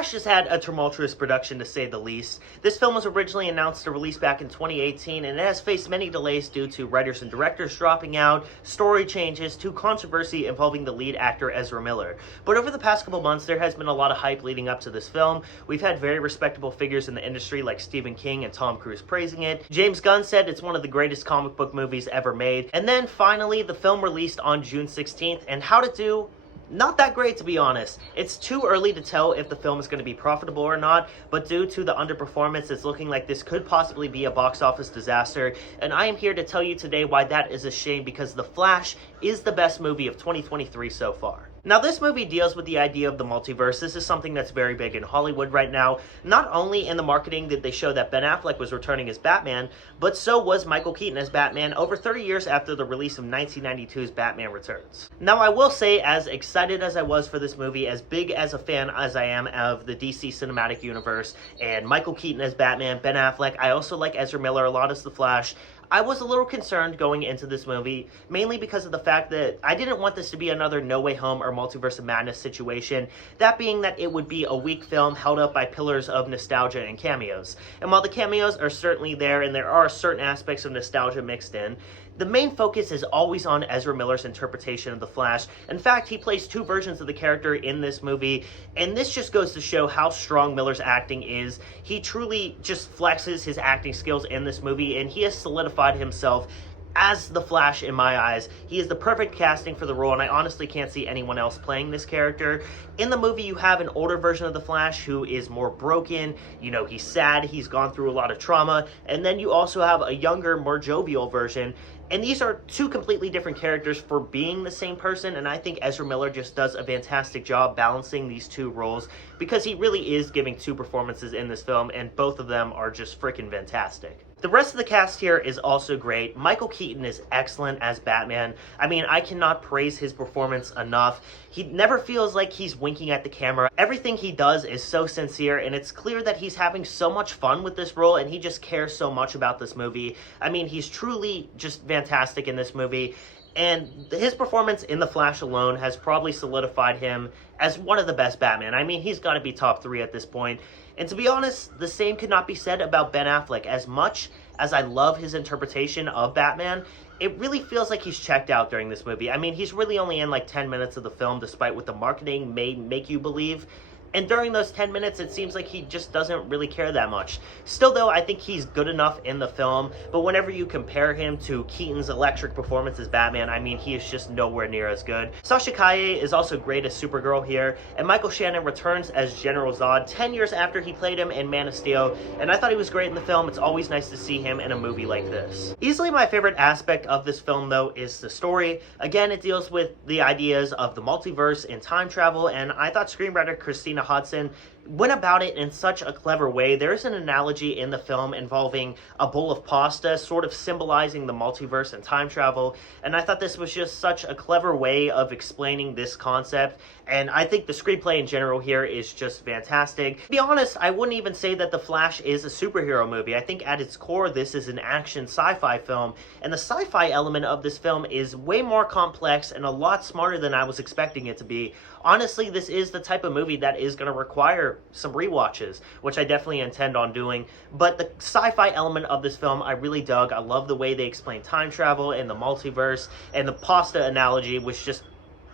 Flash has had a tumultuous production, to say the least. This film was originally announced to release back in 2018, and it has faced many delays due to writers and directors dropping out, story changes, to controversy involving the lead actor Ezra Miller. But over the past couple months, there has been a lot of hype leading up to this film. We've had very respectable figures in the industry like Stephen King and Tom Cruise praising it. James Gunn said it's one of the greatest comic book movies ever made. And then finally, the film released on June 16th, and how'd it do? Not that great, to be honest. It's too early to tell if the film is going to be profitable or not, but due to the underperformance, it's looking like this could possibly be a box office disaster, and I am here to tell you today why that is a shame, because The Flash is the best movie of 2023 so far. Now, this movie deals with the idea of the multiverse. This is something that's very big in Hollywood right now. Not only in the marketing did they show that Ben Affleck was returning as Batman, but so was Michael Keaton as Batman over 30 years after the release of 1992's Batman Returns. Now, I will say, as excited as I was for this movie, as big as a fan as I am of the DC Cinematic Universe, and Michael Keaton as Batman, Ben Affleck, I also like Ezra Miller a lot as The Flash, I was a little concerned going into this movie, mainly because of the fact that I didn't want this to be another No Way Home or Multiverse of Madness situation, that being that it would be a weak film held up by pillars of nostalgia and cameos. And while the cameos are certainly there, and there are certain aspects of nostalgia mixed in, the main focus is always on Ezra Miller's interpretation of The Flash. In fact, he plays two versions of the character in this movie, and this just goes to show how strong Miller's acting is. He truly just flexes his acting skills in this movie, and he has solidified himself as the Flash in my eyes. He is the perfect casting for the role, and I honestly can't see anyone else playing this character. In the movie, you have an older version of the Flash who is more broken. You know, he's sad, he's gone through a lot of trauma, and then you also have a younger, more jovial version. And these are two completely different characters for being the same person, and I think Ezra Miller just does a fantastic job balancing these two roles, because he really is giving two performances in this film, and both of them are just freaking fantastic. The rest of the cast here is also great. Michael Keaton is excellent as Batman. I mean, I cannot praise his performance enough. He never feels like he's winking at the camera. Everything he does is so sincere, and it's clear that he's having so much fun with this role, and he just cares so much about this movie. I mean, he's truly just fantastic in this movie. And his performance in The Flash alone has probably solidified him as one of the best Batman. I mean, he's got to be top 3 at this point. And to be honest, the same could not be said about Ben Affleck. As much as I love his interpretation of Batman, it really feels like he's checked out during this movie. I mean, he's really only in like 10 minutes of the film, despite what the marketing may make you believe. And during those 10 minutes, it seems like he just doesn't really care that much. Still, though, I think he's good enough in the film, but whenever you compare him to Keaton's electric performance as Batman, I mean, he is just nowhere near as good. Sasha Calle is also great as Supergirl here, and Michael Shannon returns as General Zod 10 years after he played him in Man of Steel, and I thought he was great in the film. It's always nice to see him in a movie like this. Easily my favorite aspect of this film, though, is the story. Again, it deals with the ideas of the multiverse and time travel, and I thought screenwriter Christina Hodson went about it in such a clever way. There's an analogy in the film involving a bowl of pasta, sort of symbolizing the multiverse and time travel, and I thought this was just such a clever way of explaining this concept, and I think the screenplay in general here is just fantastic. To be honest, I wouldn't even say that The Flash is a superhero movie. I think at its core, this is an action sci-fi film, and the sci-fi element of this film is way more complex and a lot smarter than I was expecting it to be. Honestly, this is the type of movie that is going to require some rewatches, which I definitely intend on doing. But the sci-fi element of this film, I really dug. I love the way they explain time travel and the multiverse, and the pasta analogy was just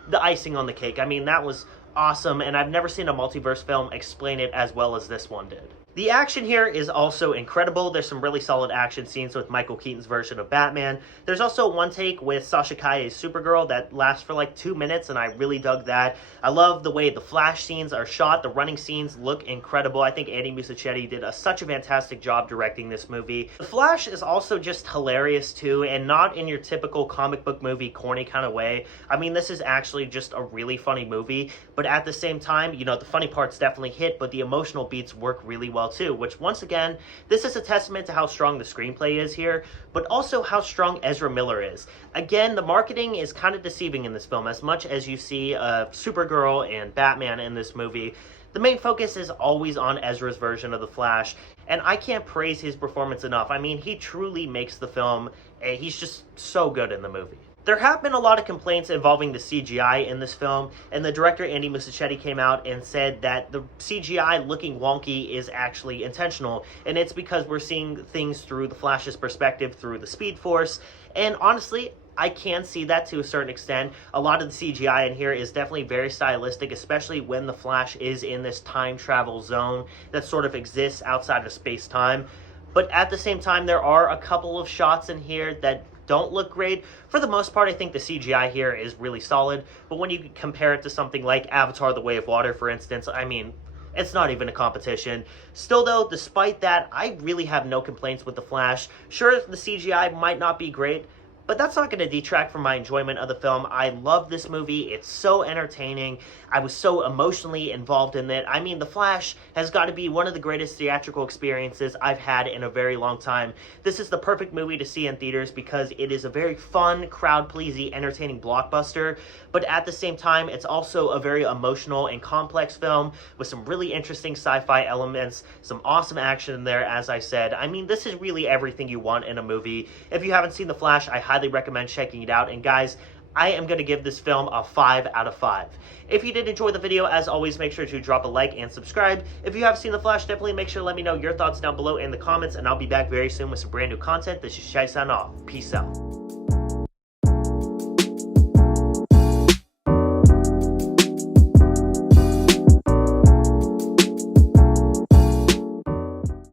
the icing on the cake. I mean, that was awesome, and I've never seen a multiverse film explain it as well as this one did. The action here is also incredible. There's some really solid action scenes with Michael Keaton's version of Batman. There's also one take with Sasha Calle's Supergirl that lasts for like 2 minutes, and I really dug that. I love the way the Flash scenes are shot. The running scenes look incredible. I think Andy Muschietti did such a fantastic job directing this movie. The Flash is also just hilarious too, and not in your typical comic book movie corny kind of way. I mean, this is actually just a really funny movie, but at the same time, you know, the funny parts definitely hit, but the emotional beats work really well too, which once again, this is a testament to how strong the screenplay is here, but also how strong Ezra Miller is. Again, the marketing is kind of deceiving in this film. As much as you see Supergirl and Batman in this movie, the main focus is always on Ezra's version of The Flash, and I can't praise his performance enough. I mean, he truly makes the film, he's just so good in the movie. There have been a lot of complaints involving the CGI in this film, and the director Andy Muschietti came out and said that the CGI looking wonky is actually intentional, and it's because we're seeing things through the Flash's perspective through the Speed Force, and honestly, I can see that to a certain extent. A lot of the CGI in here is definitely very stylistic, especially when the Flash is in this time travel zone that sort of exists outside of space-time. But at the same time, there are a couple of shots in here that don't look great. For the most part, I think the CGI here is really solid, but when you compare it to something like Avatar: The Way of Water, for instance, I mean, it's not even a competition. Still though, despite that, I really have no complaints with The Flash. Sure, the CGI might not be great, but that's not going to detract from my enjoyment of the film. I love this movie. It's so entertaining. I was so emotionally involved in it. I mean, The Flash has got to be one of the greatest theatrical experiences I've had in a very long time. This is the perfect movie to see in theaters because it is a very fun, crowd-pleasing, entertaining blockbuster, but at the same time, it's also a very emotional and complex film with some really interesting sci-fi elements, some awesome action in there, as I said. I mean, this is really everything you want in a movie. If you haven't seen The Flash, I highly recommend checking it out. And guys, I am going to give this film a 5 out of 5. If you did enjoy the video, as always, make sure to drop a like and subscribe. If you have seen The Flash, definitely make sure to let me know your thoughts down below in the comments, and I'll be back very soon with some brand new content. This is Shai signing off. Peace out.